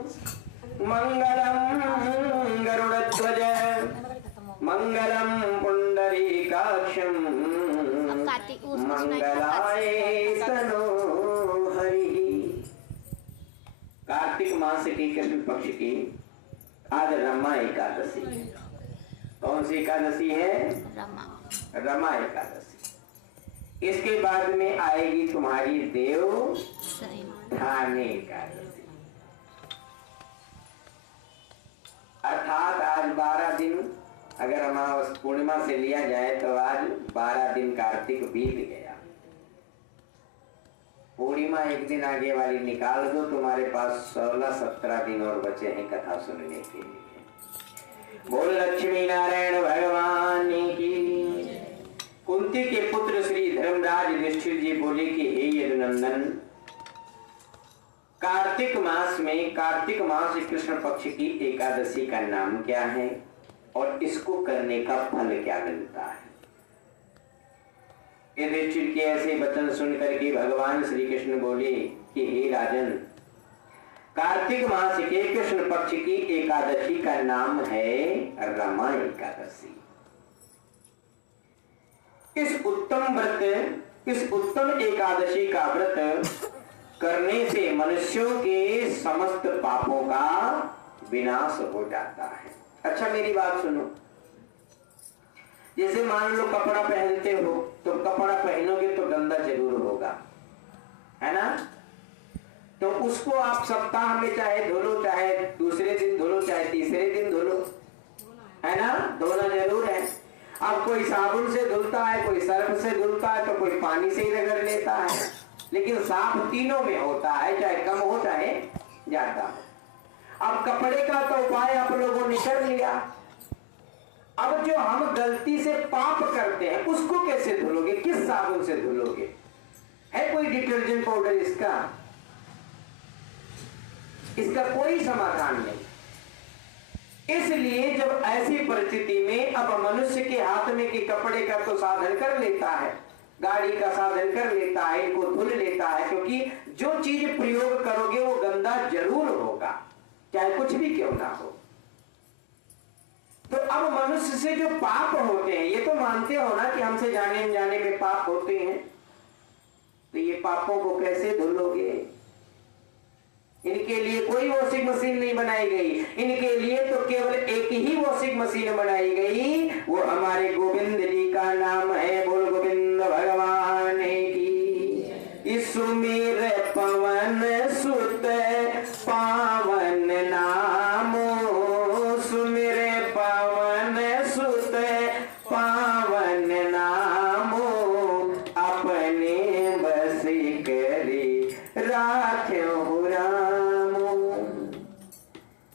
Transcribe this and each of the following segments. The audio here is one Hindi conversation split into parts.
मंगलम गरुड़ध्वज मंगलम पुंडरीकाक्षम मंगलाय तनो हरि। कार्तिक मास की कृष्ण पक्ष की आज रमा एकादशी। कौन सी एकादशी है? रमा एकादशी। इसके बाद में आएगी तुम्हारी देव ध्यान एकादशी। अर्थात आज 12 दिन, अगर अमावस पूर्णिमा से लिया जाए तो आज 12 दिन कार्तिक बीत गया। पूर्णिमा एक दिन आगे वाली निकाल दो, तुम्हारे पास 16-17 दिन और बचे हैं कथा सुनने के लिए। बोल लक्ष्मी नारायण भगवान की। कुंती के पुत्र श्री धर्मराज युधिष्ठिर जी बोले कि हे यदुनंदन, कार्तिक मास में, कार्तिक मास कृष्ण पक्ष की एकादशी का नाम क्या है और इसको करने का फल क्या मिलता है? युधिष्ठिर के ऐसे वचन सुनकर के भगवान श्री कृष्ण बोले कि हे राजन, कार्तिक मास के कृष्ण पक्ष की एकादशी का नाम है रमा एकादशी। इस उत्तम व्रत, इस उत्तम एकादशी का व्रत करने से मनुष्यों के समस्त पापों का विनाश हो जाता है। अच्छा मेरी बात सुनो, जैसे मान लो कपड़ा पहनते हो तो कपड़ा पहनोगे तो गंदा जरूर होगा, है ना? तो उसको आप सप्ताह में चाहे धो लो, चाहे दूसरे दिन धो लो, चाहे तीसरे दिन धो लो, है ना? धोना जरूर है। अब कोई साबुन से धुलता है, कोई सर्फ से धुलता है, तो कोई पानी से ही रगड़ लेता है, लेकिन साफ तीनों में होता है, चाहे कम हो चाहे ज्यादा हो। अब कपड़े का तो उपाय आप लोगों ने कर लिया। अब जो हम गलती से पाप करते हैं उसको कैसे धुलोगे? किस साबुन से धुलोगे? है कोई डिटर्जेंट पाउडर इसका? इसका कोई समाधान नहीं। इसलिए जब ऐसी परिस्थिति में अब मनुष्य के हाथ में के कपड़े का तो साधन कर लेता है, गाड़ी का साधन कर लेता है, इनको धुल लेता है, क्योंकि जो चीज प्रयोग करोगे वो गंदा जरूर होगा, चाहे कुछ भी क्यों ना हो। तो अब मनुष्य से जो पाप होते हैं, ये तो मानते हो ना कि हमसे जाने अनजाने में पाप होते हैं, तो ये पापों को कैसे धुलोगे? इनके लिए कोई वॉशिंग मशीन नहीं बनाई गई, इनके लिए तो केवल एक ही वॉशिंग मशीन बनाई गई, वो हमारे गोविंद जी का नाम है। बोल गोविंद भगवान की। सुमिर पवन सुत पावन नामो, सुमिर पवन सुत पावन नामो, अपने बस करी राख्यो रामो।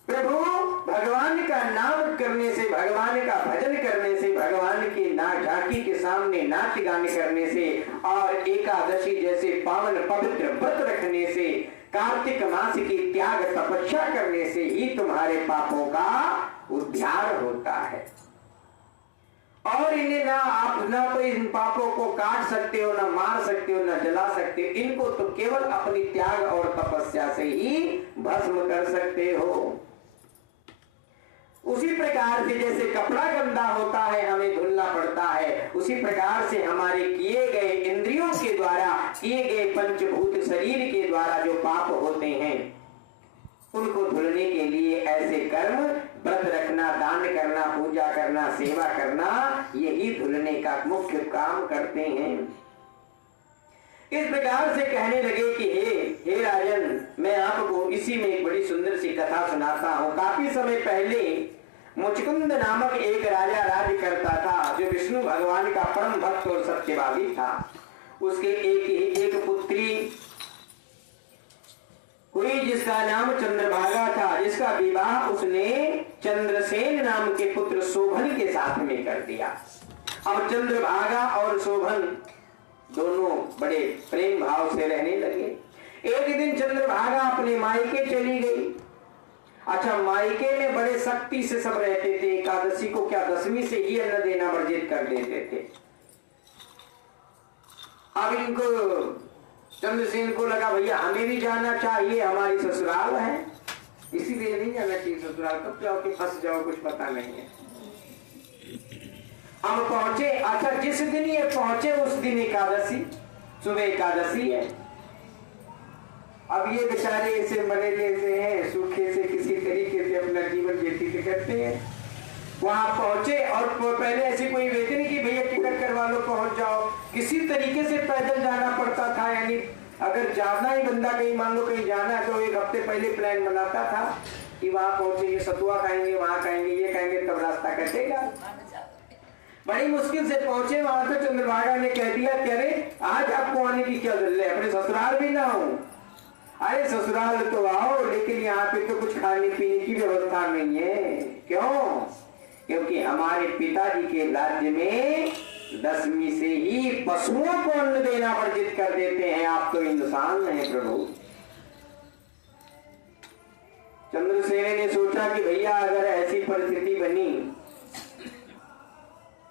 प्रभु भगवान का नाम करने से, भगवान का भजन करने से, भगवान की झांकी के सामने नाच गान करने से और एकादशी जैसे पावन पवित्र व्रत रखने से, कार्तिक मास की त्याग तपस्या करने से ही तुम्हारे पापों का उद्धार होता है। और इन्हें ना आप ना तो इन पापों को काट सकते हो, ना मार सकते हो, ना जला सकते हो, इनको तो केवल अपनी त्याग और तपस्या से ही भस्म कर सकते हो। उसी प्रकार से जैसे कपड़ा गंदा होता है, हमें धुलना पड़ता है, उसी प्रकार से हमारे किए गए इंद्रियों के द्वारा, किए गए पंचभूत शरीर के द्वारा जो पाप होते हैं उनको धुलने के लिए ऐसे कर्म, व्रत रखना, दान करना, पूजा करना, सेवा करना, यही धुलने का मुख्य काम करते हैं। इस प्रकार से कहने लगे कि हे राजन, मैं आपको इसी में एक बड़ी सुंदर सी कथा सुनाता हूँ। काफी समय पहले मुचकुंद नामक एक राजा राज्य करता था, जो विष्णु भगवान का परम भक्त और सत्यवादी था। उसके एक पुत्री हुई जिसका नाम चंद्रभागा था, जिसका विवाह उसने चंद्रसेन नाम के पुत्र शोभन के साथ में कर दिया। अब चंद्रभागा और शोभन दोनों बड़े प्रेम भाव से रहने लगे। एक दिन चंद्रभागा अपने मायके चली गई। अच्छा, मायके में बड़े सख्ती से सब रहते थे, एकादशी को क्या 10वीं से ही अन्न देना वर्जित कर देते थे। अब इनको चंद्रसेन को लगा भैया हमें भी जाना चाहिए, हमारी ससुराल है, जाना चाहिए ससुराल, कब जाओ कि फंस जाओ कुछ पता नहीं है। हम पहुंचे, अच्छा जिस दिन ये पहुंचे उस दिन एकादशी, सुबह एकादशी है। अब ये बेचारे ऐसे मरेले से हैं, सूखे से किसी तरीके से अपना जीवन व्यतीत करते हैं। वहां पहुंचे और पहले ऐसी कोई वेदन नहीं कि भैया टिकट करवा लो पहुंच जाओ, किसी तरीके से पैदल जाना पड़ता था। यानी अगर जाना ही बंदा कहीं, मान लो कहीं जाना है तो एक हफ्ते पहले प्लान बनाता था कि वहां पहुंचेंगे, सतुआ खाएंगे, वहां खाएंगे, ये खाएंगे, तब रास्ता कटेगा। बड़ी मुश्किल से पहुंचे वहां तो चंद्रभागा ने कह दिया कि अरे आज आपको आने की क्या जरूरत है, अपने ससुराल भी ना हो। अरे ससुराल तो आओ, लेकिन यहाँ पे तो कुछ खाने पीने की व्यवस्था नहीं है। क्यों? क्योंकि हमारे पिताजी के राज्य में 10वीं से ही पशुओं को अन्न देना वर्जित कर देते हैं। आप तो इंसान हैं प्रभु। चंद्रसेन ने सोचा कि भैया अगर ऐसी परिस्थिति बनी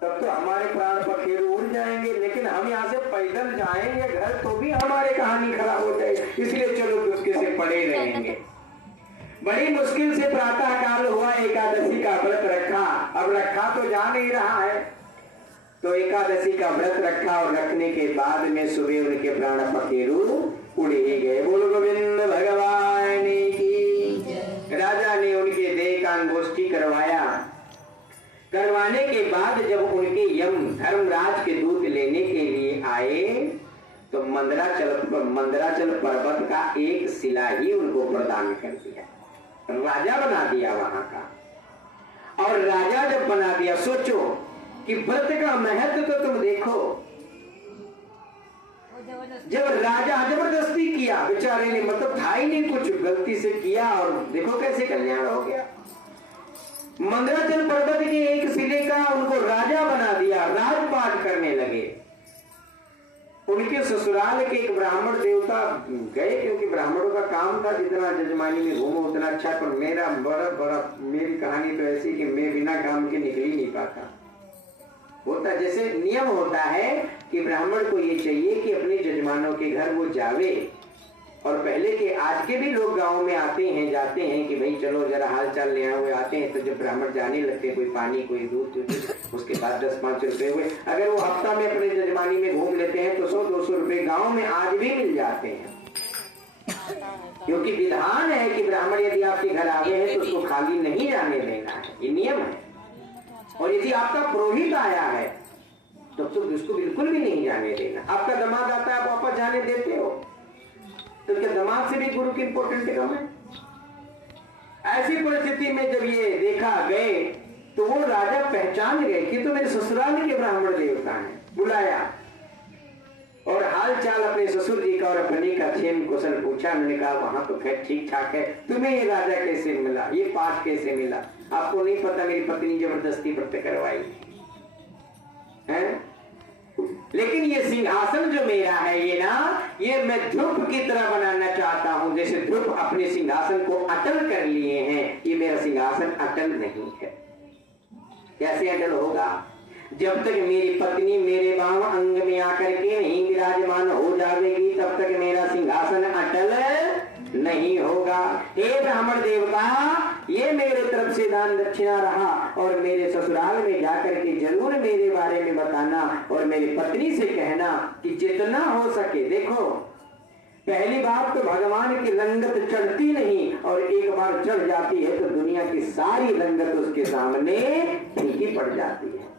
तब तो हमारे प्राण पखेरु उड़ जाएंगे, लेकिन हम यहाँ से पैदल जाएंगे घर तो भी हमारे कहानी खराब हो जाए, इसलिए चलो दुष्के से पड़े रहेंगे। बड़ी मुश्किल से प्रातः काल हुआ, एकादशी का व्रत रखा। अब रखा तो जा नहीं रहा है, तो एकादशी का व्रत रखा और रखने के बाद में सुबह उनके प्राण पखेरु उड़े गए। बोलो गोविंद भगवान की। राजा ने उनके देह का अंगोष्ठी करवाया। करवाने के बाद जब उनके यम धर्मराज के दूत लेने के लिए आए तो मंदराचल पर्वत का एक शिला ही उनको प्रदान कर दिया, राजा बना दिया वहां का। और राजा जब बना दिया, सोचो कि व्रत का महत्व तो तुम देखो। जब राजा जबरदस्ती किया, बेचारे ने मतलब था ही नहीं, कुछ गलती से किया और देखो कैसे कल्याण हो गया। मंदराचल पर्वत के एक शिले का उनको राजा बना दिया, राजपाट करने लगे। उनके ससुराल के एक ब्राह्मण देवता गए, क्योंकि ब्राह्मणों का काम था जितना जजमानी में घूमो उतना अच्छा, पर मेरा मेरी कहानी तो ऐसी कि मैं बिना काम के निकल ही नहीं पाता। होता जैसे नियम होता है कि ब्राह्मण को ये चाहिए कि अपने जजमानों के घर वो जावे, और पहले के आज के भी लोग गांव में आते हैं जाते हैं कि भाई चलो जरा हाल चाल ले हुए आते हैं। तो जब ब्राह्मण जाने लगते हैं, कोई पानी कोई दूध, उसके बाद 10-5 रुपए हुए, अगर वो हफ्ता में अपने जजमानी में घूम लेते हैं तो 100-200 रुपए गांव में आज भी मिल जाते हैं। क्योंकि विधान है कि ब्राह्मण यदि आपके घर आवे हैं तो उसको खाली नहीं जाने देना है, ये नियम है। और यदि आपका पुरोहित आया है तो उसको बिल्कुल भी नहीं जाने देना। आपका दामाद आता है, आप वापस जाने देते हो, तो क्या दामाद से भी गुरु की इंपॉर्टेंट कम है? ऐसी परिस्थिति में जब ये देखा गए तो वो राजा पहचान गए कि तो मेरे ससुराल के ब्राह्मण देवता हैं। बुलाया और हाल चाल अपने ससुर जी का और अपने का क्षेम कुशल पूछा। उन्होंने कहा वहां तो खैर ठीक ठाक है, तुम्हें ये राजा कैसे मिला, ये पाठ कैसे मिला? आपको नहीं पता मेरी पत्नी जबरदस्ती व्रत करवाई है, लेकिन ये सिंहासन जो मेरा है ये ना, ये मैं ध्रुव की तरह बनाना चाहता हूं। जैसे ध्रुव अपने सिंहासन को अटल कर लिए हैं, ये मेरा सिंहासन अटल नहीं है। कैसे अटल होगा? जब तक मेरी पत्नी मेरे बाम अंग में आकर के नहीं विराजमान हो जाएगी तब तक मेरा सिंहासन अटल नहीं होगा। हे ब्राह्मण देवता, ये मेरे तरफ से दान दक्षिणा रहा, और मेरे ससुराल में जाकर के जरूर मेरे बारे में बताना और मेरी पत्नी से कहना कि जितना हो सके। देखो पहली बात तो भगवान की रंगत चढ़ती नहीं, और एक बार चढ़ जाती है तो दुनिया की सारी रंगत उसके सामने फीकी पड़ जाती है।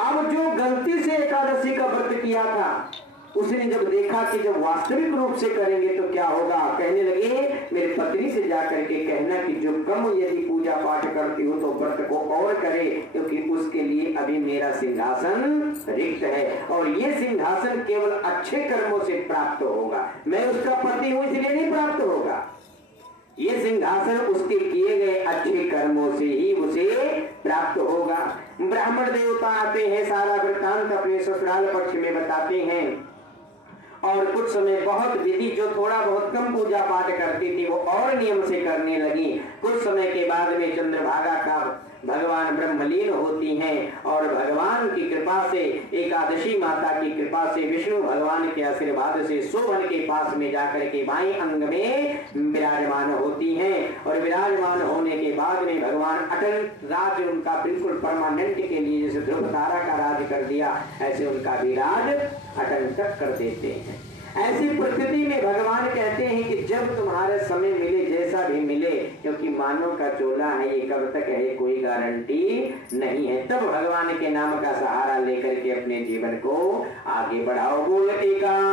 अब जो गलती से एकादशी का व्रत किया था उसने जब देखा कि जब वास्तविक रूप से करेंगे तो क्या होगा, कहने लगे मेरे पत्नी से जाकर के कहना कि जो कम यदि पूजा पाठ करती हो तो व्रत को और करे, क्योंकि उसके लिए अभी मेरा सिंहासन रिक्त है, और ये सिंहासन केवल अच्छे कर्मों से प्राप्त होगा। मैं उसका पति हूं इसलिए नहीं प्राप्त होगा, ये सिंहासन उसके किए गए अच्छे कर्मों से ही उसे प्राप्त होगा। ब्राह्मण देवता आते हैं, सारा वृत्तांत अपने ससुराल पक्ष में बताते हैं, और कुछ समय बहुत विधि जो थोड़ा बहुत कम पूजा पाठ करती थी वो और नियम से करने लगी। कुछ समय के बाद में चंद्रभागा का भगवान ब्रह्मलीन होती हैं और भगवान की कृपा से, एकादशी माता की कृपा से, विष्णु भगवान के आशीर्वाद से शोभन के पास में जाकर के बाएं अंग में विराजमान होती हैं। और विराजमान होने के बाद में भगवान अटल राज उनका बिल्कुल परमानेंट के लिए, जैसे ध्रुव तारा का राज कर दिया, ऐसे उनका भी राज अटल तक कर देते हैं। ऐसी परिस्थिति में भगवान कहते हैं कि जब तुम्हारा समय मिले, जैसा भी मिले, क्योंकि मानव का चोला है, ये कब तक है कोई गारंटी नहीं है, तब भगवान के नाम का सहारा लेकर के अपने जीवन को आगे बढ़ाओ। बोल एकादशी